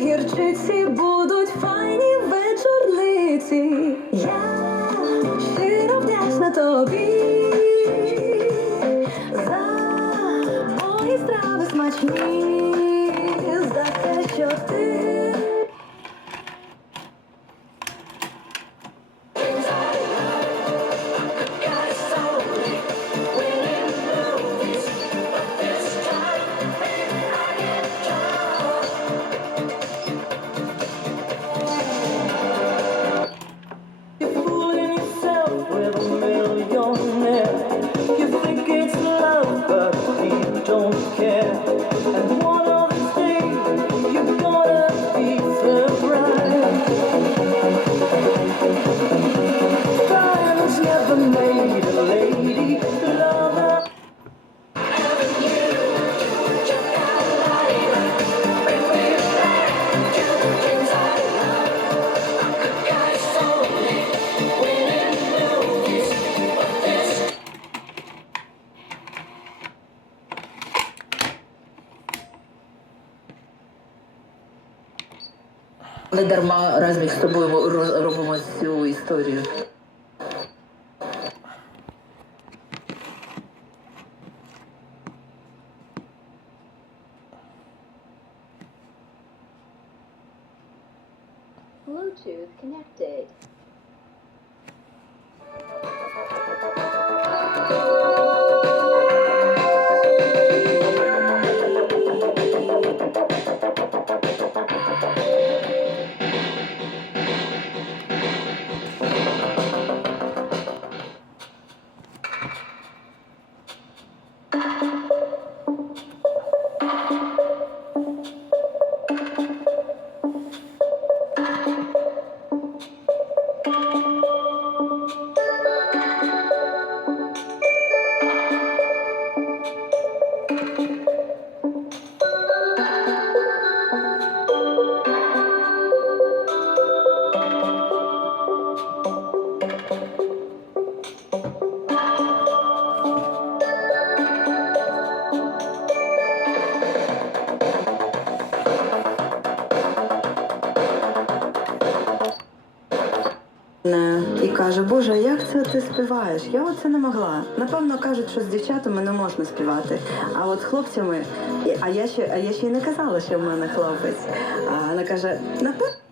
гірчиці будуть файні вечорниці. Я щиро вдячна тобі за мої страви смачні, за те, що ти. Не дарма разом з тобою робимо цю історію. Bluetooth connected. Не, І каже, Боже, як це ти співаєш? Я оце не могла. Напевно, кажуть, що з дівчатами не можна співати. А от хлопцями, а я ще, а я ще й не казала, що в мене хлопець. А вона каже, напевно.